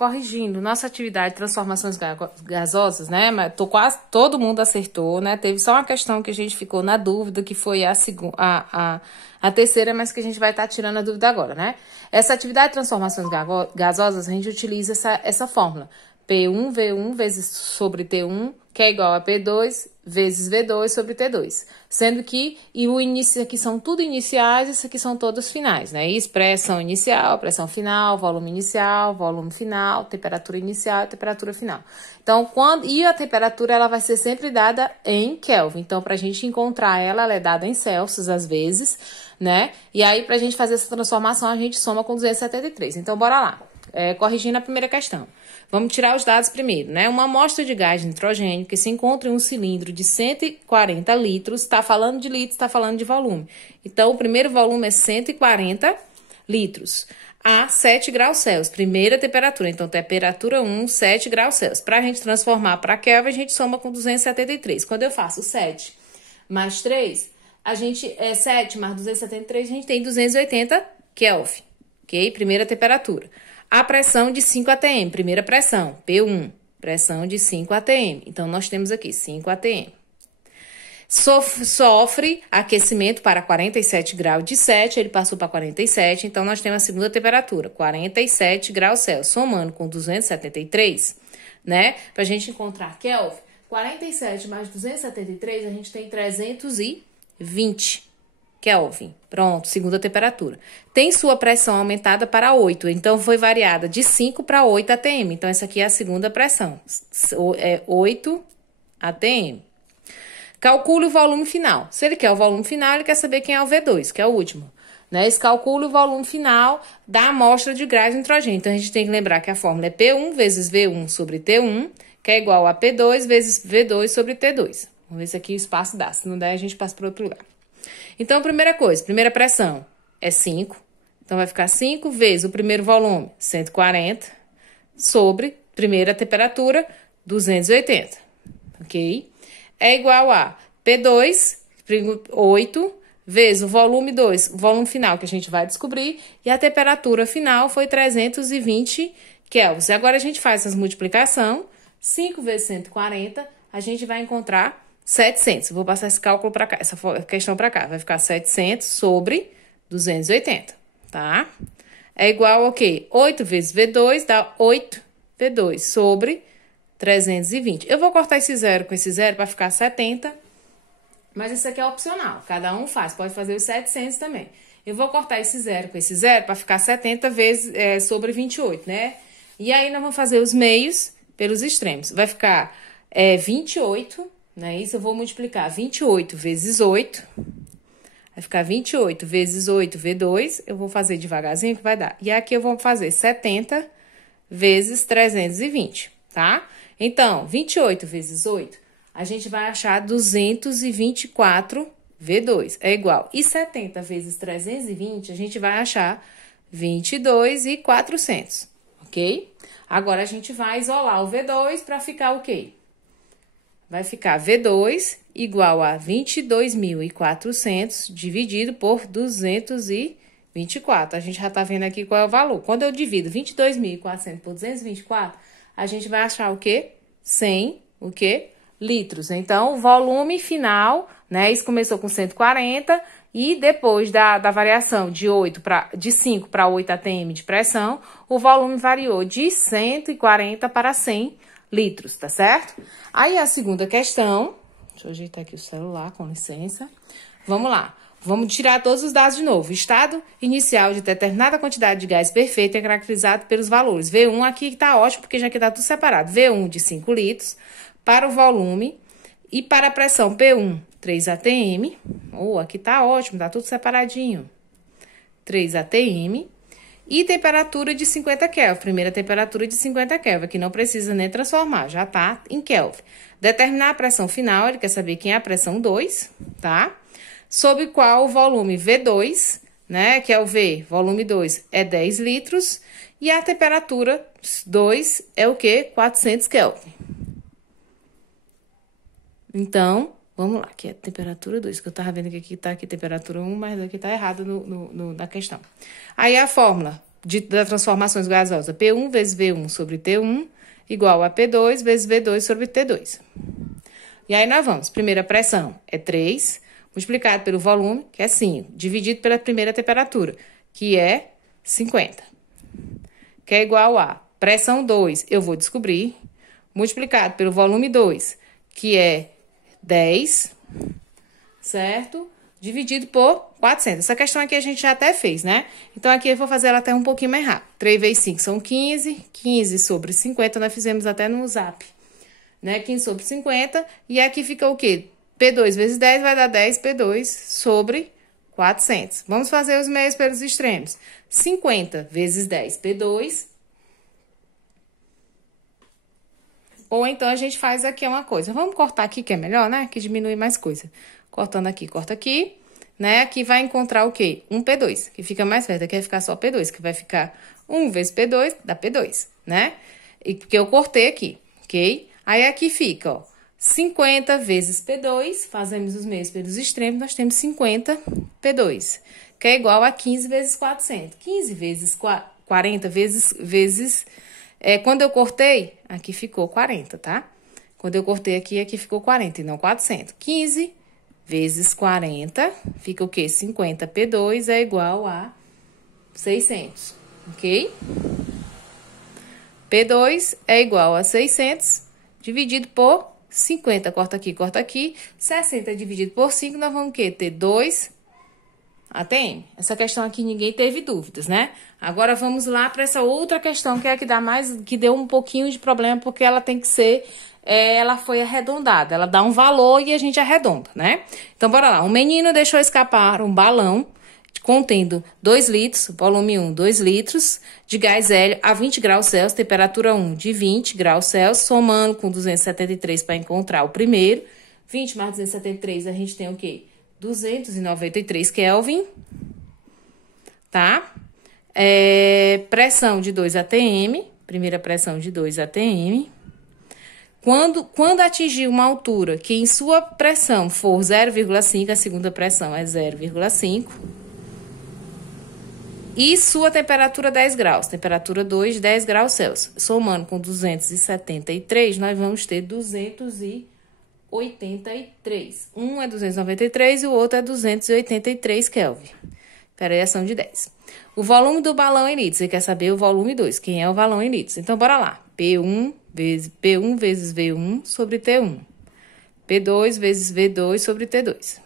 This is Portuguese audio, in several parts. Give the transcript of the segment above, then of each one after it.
corrigindo, nossa atividade de transformações gasosas, né? Mas quase todo mundo acertou, né? Teve só uma questão que a gente ficou na dúvida, que foi a terceira, mas que a gente vai estar tirando a dúvida agora, né? Essa atividade de transformações gasosas, a gente utiliza essa fórmula. P1V1 vezes sobre T1, que é igual a P2 vezes V2 sobre T2. Sendo que, o início aqui são tudo iniciais, isso aqui são todos finais, né? Expressão inicial, pressão final, volume final, temperatura inicial e temperatura final. Então, e a temperatura, ela vai ser sempre dada em Kelvin. Então, para a gente encontrar ela é dada em Celsius, às vezes, né? E aí, para a gente fazer essa transformação, a gente soma com 273. Então, bora lá. Corrigindo a primeira questão. Vamos tirar os dados primeiro, né? Uma amostra de gás de nitrogênio que se encontra em um cilindro de 140 litros, está falando de litros, está falando de volume. Então, o primeiro volume é 140 litros a 7 graus Celsius, primeira temperatura. Então, temperatura 1, 7 graus Celsius. Para a gente transformar para Kelvin, a gente soma com 273. Quando eu faço 7 mais 3, 7 mais 273, a gente tem 280 Kelvin, ok? Primeira temperatura. A pressão de 5 atm, primeira pressão, P1, pressão de 5 atm. Então, nós temos aqui 5 atm. Sofre aquecimento para 47 graus de 7, ele passou para 47, então nós temos a segunda temperatura, 47 graus Celsius, somando com 273, né? Para a gente encontrar Kelvin, 47 mais 273, a gente tem 320 Kelvin. Pronto, segunda temperatura. Tem sua pressão aumentada para 8, então foi variada de 5 para 8 atm. Então, essa aqui é a segunda pressão, 8 atm. Calcule o volume final. Se ele quer o volume final, ele quer saber quem é o V2, que é o último. Né? Esse calcula o volume final da amostra de gás de nitrogênio. Então, a gente tem que lembrar que a fórmula é P1 vezes V1 sobre T1, que é igual a P2 vezes V2 sobre T2. Vamos ver se aqui o espaço dá. Se não der, a gente passa para outro lugar. Então, primeira coisa, primeira pressão é 5. Então, vai ficar 5 vezes o primeiro volume, 140, sobre primeira temperatura, 280. Ok? É igual a P2, 8, vezes o volume 2, o volume final que a gente vai descobrir, e a temperatura final foi 320 kelvins. Agora, a gente faz essa multiplicação, 5 vezes 140, a gente vai encontrar 700. Vou passar esse cálculo para cá, essa questão para cá. Vai ficar 700 sobre 280, tá? É igual ao quê? 8 vezes V2 dá 8 V2 sobre 320. Eu vou cortar esse zero com esse zero para ficar 70, mas isso aqui é opcional. Cada um faz, pode fazer os 700 também. Eu vou cortar esse zero com esse zero para ficar 70 vezes sobre 28, né? E aí, nós vamos fazer os meios pelos extremos. Vai ficar 28, né? Isso eu vou multiplicar 28 vezes 8. Vai ficar 28 vezes 8 V2. Eu vou fazer devagarzinho que vai dar. E aqui eu vou fazer 70 vezes 320, tá? Então, 28 vezes 8, a gente vai achar 224 V2. É igual. E 70 vezes 320, a gente vai achar 22.400, ok? Agora, a gente vai isolar o V2 para ficar o quê? Vai ficar V2 igual a 22.400 dividido por 224. A gente já está vendo aqui qual é o valor. Quando eu divido 22.400 por 224, a gente vai achar o quê? 100, o quê? Litros. Então, o volume final, né? Isso começou com 140 e depois da variação de 5 para 8 atm de pressão, o volume variou de 140 para 100 litros, tá certo? Aí, a segunda questão, deixa eu ajeitar aqui o celular, com licença. Vamos lá. Vamos tirar todos os dados de novo. O estado inicial de determinada quantidade de gás perfeito é caracterizado pelos valores. V1 aqui está ótimo, porque já que está tudo separado. V1 de 5 litros para o volume e para a pressão P1, 3 atm. Aqui está ótimo, está tudo separadinho. 3 atm. E temperatura de 50 Kelvin. Primeira temperatura de 50 Kelvin, que não precisa nem transformar, já está em Kelvin. Determinar a pressão final, ele quer saber quem é a pressão 2, tá? Sob qual o volume V2, né, que é o V, volume 2, é 10 litros, e a temperatura 2 é o quê? 400 Kelvin. Então, vamos lá, que é temperatura 2, que eu tava vendo que aqui tá aqui temperatura 1, mas aqui tá errado na questão. Aí, a fórmula, das transformações gasosas. P1 vezes V1 sobre T1 igual a P2 vezes V2 sobre T2. E aí nós vamos. Primeira pressão é 3, multiplicado pelo volume, que é 5, dividido pela primeira temperatura, que é 50. Que é igual a pressão 2, eu vou descobrir, multiplicado pelo volume 2, que é 10, certo? Dividido por 400. Essa questão aqui a gente já até fez, né? Então, aqui eu vou fazer ela até um pouquinho mais rápido. 3 vezes 5 são 15. 15 sobre 50, nós fizemos até no Zap. Né? 15 sobre 50. E aqui fica o quê? P2 vezes 10 vai dar 10 P2 sobre 400. Vamos fazer os meios pelos extremos. 50 vezes 10 P2. Ou então, a gente faz aqui uma coisa. Vamos cortar aqui, que é melhor, né? Que diminui mais coisa. Cortando aqui, corta aqui, né? Aqui vai encontrar o quê? Um P2, que fica mais perto. Aqui vai ficar só P2, que vai ficar 1 vezes P2, dá P2, né? E porque eu cortei aqui, ok? Aí, aqui fica, ó, 50 vezes P2, fazemos os meios pelos extremos, nós temos 50 P2, que é igual a 15 vezes 400. 15 vezes 40 vezes quando eu cortei, aqui ficou 40, tá? Quando eu cortei aqui, aqui ficou 40 e não 400. 15 vezes 40, fica o quê? 50 P2 é igual a 600, ok? P2 é igual a 600, dividido por 50, corta aqui, 60 dividido por 5, nós vamos o quê? Ter 2 ATM. Essa questão aqui ninguém teve dúvidas, né? Agora vamos lá para essa outra questão, que é a que dá mais, que deu um pouquinho de problema, porque ela tem que ser, ela foi arredondada, ela dá um valor e a gente arredonda, né? Então, bora lá. Um menino deixou escapar um balão contendo 2 litros, volume 1, 2 litros, de gás hélio a 20 graus Celsius, temperatura 1 de 20 graus Celsius, somando com 273 para encontrar o primeiro. 20 mais 273, a gente tem o quê? 293 Kelvin, tá? Pressão de 2 atm, primeira pressão de 2 atm. Quando atingir uma altura que em sua pressão for 0,5, a segunda pressão é 0,5. E sua temperatura 10 graus, temperatura 2, 10 graus Celsius. Somando com 273, nós vamos ter 283. Um é 293 e o outro é 283 Kelvin. Variação de 10. O volume do balão em litros. Você quer saber o volume 2. Quem é o balão em litros? Então, bora lá. P1 vezes V1 sobre T1. P2 vezes V2 sobre T2.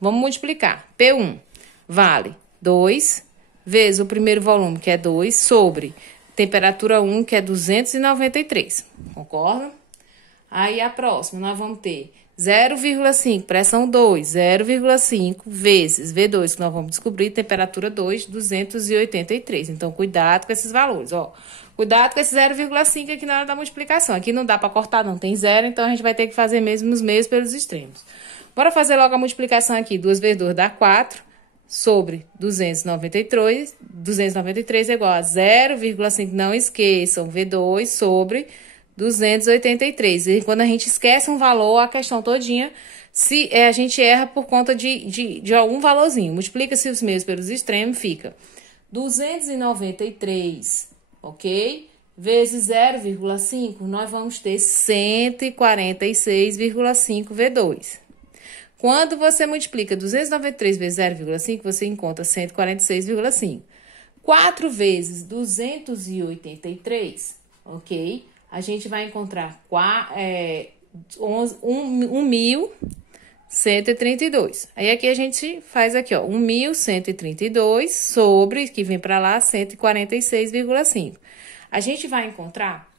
Vamos multiplicar. P1 vale 2 vezes o primeiro volume, que é 2, sobre temperatura 1, que é 293. Concorda? Aí, a próxima, nós vamos ter 0,5, pressão 2, 0,5 vezes V2, que nós vamos descobrir, temperatura 2, 283. Então, cuidado com esses valores, ó. Cuidado com esse 0,5 aqui na hora da multiplicação. Aqui não dá para cortar, não tem zero, então a gente vai ter que fazer mesmo nos meios pelos extremos. Bora fazer logo a multiplicação aqui. 2 vezes 2 dá 4, sobre 293 é igual a 0,5, não esqueçam, V2 sobre 283. E quando a gente esquece um valor, a questão todinha, a gente erra por conta de algum valorzinho. Multiplica-se os meios pelos extremos, fica 293, ok? Vezes 0,5, nós vamos ter 146,5 V2. Quando você multiplica 293 vezes 0,5, você encontra 146,5. 4 vezes 283, ok? A gente vai encontrar 1.132. Aí, aqui a gente faz aqui, ó, 1.132 sobre, que vem para lá, 146,5. A gente vai encontrar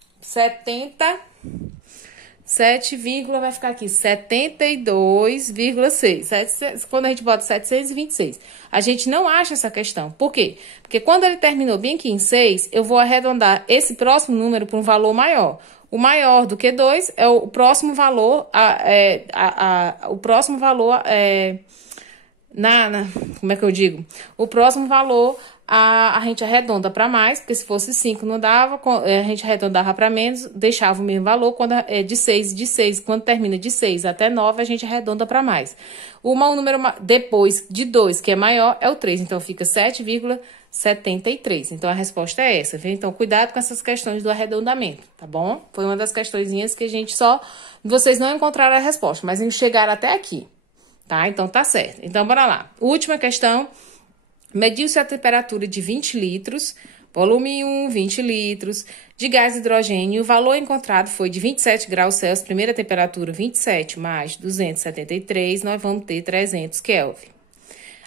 7, vai ficar aqui, 72,6. Quando a gente bota 726, a gente não acha essa questão. Por quê? Porque quando ele terminou bem aqui em 6, eu vou arredondar esse próximo número para um valor maior. O maior do que 2 é o próximo valor, como é que eu digo? O próximo valor, a gente arredonda para mais, porque se fosse 5 não dava, a gente arredondava para menos, deixava o mesmo valor. Quando é de 6, quando termina de 6 até 9, a gente arredonda para mais. O número depois de 2, que é maior, é o 3, então fica 7,6. 73. Então, a resposta é essa, viu? Então, cuidado com essas questões do arredondamento, tá bom? Foi uma das questõezinhas que a gente só... Vocês não encontraram a resposta, mas chegaram até aqui, tá? Então, tá certo. Então, bora lá. Última questão. Mediu-se a temperatura de 20 litros, volume 1, 20 litros, de gás hidrogênio. O valor encontrado foi de 27 graus Celsius, primeira temperatura 27 mais 273, nós vamos ter 300 Kelvin.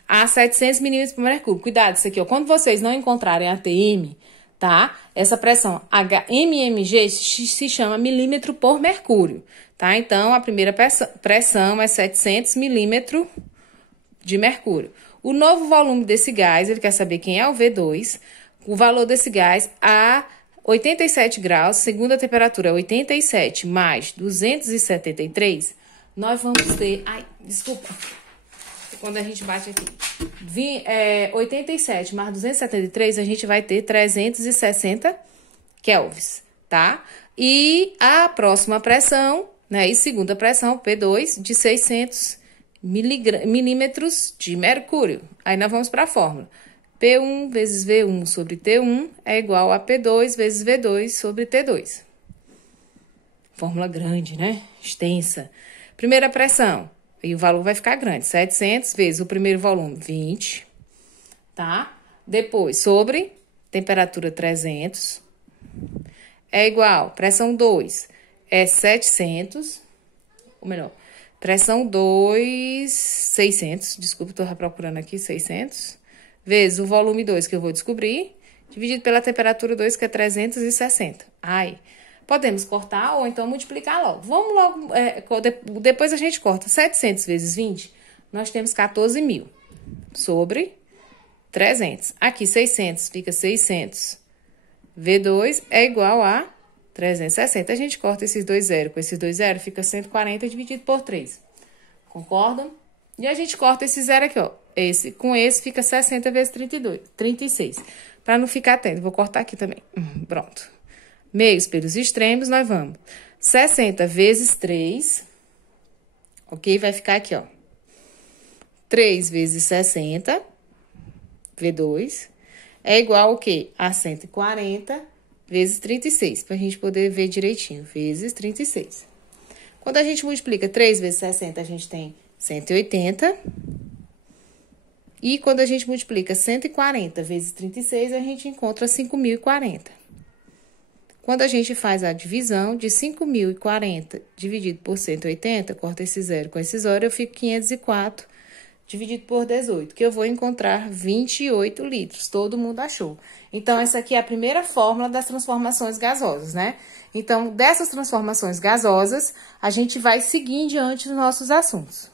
A 700 milímetros por metro cúbico. Cuidado, isso aqui, ó. Quando vocês não encontrarem a TM, tá? Essa pressão HMMG se chama milímetro por mercúrio, tá? Então, a primeira pressão é 700 milímetros de mercúrio. O novo volume desse gás, ele quer saber quem é o V2. O valor desse gás a 87 graus, segunda temperatura 87 mais 273, nós vamos ter... Ai, desculpa. Quando a gente bate aqui, 87 mais 273, a gente vai ter 360 kelvins, tá? E a próxima pressão, né, e segunda pressão, P2, de 600 milímetros de mercúrio. Aí nós vamos para a fórmula. P1 vezes V1 sobre T1 é igual a P2 vezes V2 sobre T2. Fórmula grande, né? Extensa. Primeira pressão. E o valor vai ficar grande, 700 vezes o primeiro volume, 20, tá? Depois, sobre temperatura 300, é igual, pressão 2 é 700, ou melhor, pressão 2, 600, desculpa, estou procurando aqui, 600, vezes o volume 2, que eu vou descobrir, dividido pela temperatura 2, que é 360. Ai... Podemos cortar ou então multiplicar logo. Vamos logo, depois a gente corta 700 vezes 20, nós temos 14.000 sobre 300. Aqui 600 fica 600. V2 é igual a 360. A gente corta esses dois zeros com esses dois zeros, fica 140 dividido por 3. Concordam? E a gente corta esse zero aqui, ó. Com esse fica 60 vezes 36. Para não ficar tendo, vou cortar aqui também. Pronto. Meios pelos extremos, nós vamos 60 vezes 3, ok? Vai ficar aqui, ó. 3 vezes 60, V2, é igual ao quê? A 140 vezes 36, para a gente poder ver direitinho, vezes 36. Quando a gente multiplica 3 vezes 60, a gente tem 180. E quando a gente multiplica 140 vezes 36, a gente encontra 5.040. Quando a gente faz a divisão de 5.040 dividido por 180, corta esse zero com esse zero, eu fico 504 dividido por 18, que eu vou encontrar 28 litros. Todo mundo achou. Então, essa aqui é a primeira fórmula das transformações gasosas, né? Então, dessas transformações gasosas, a gente vai seguir em diante os nossos assuntos.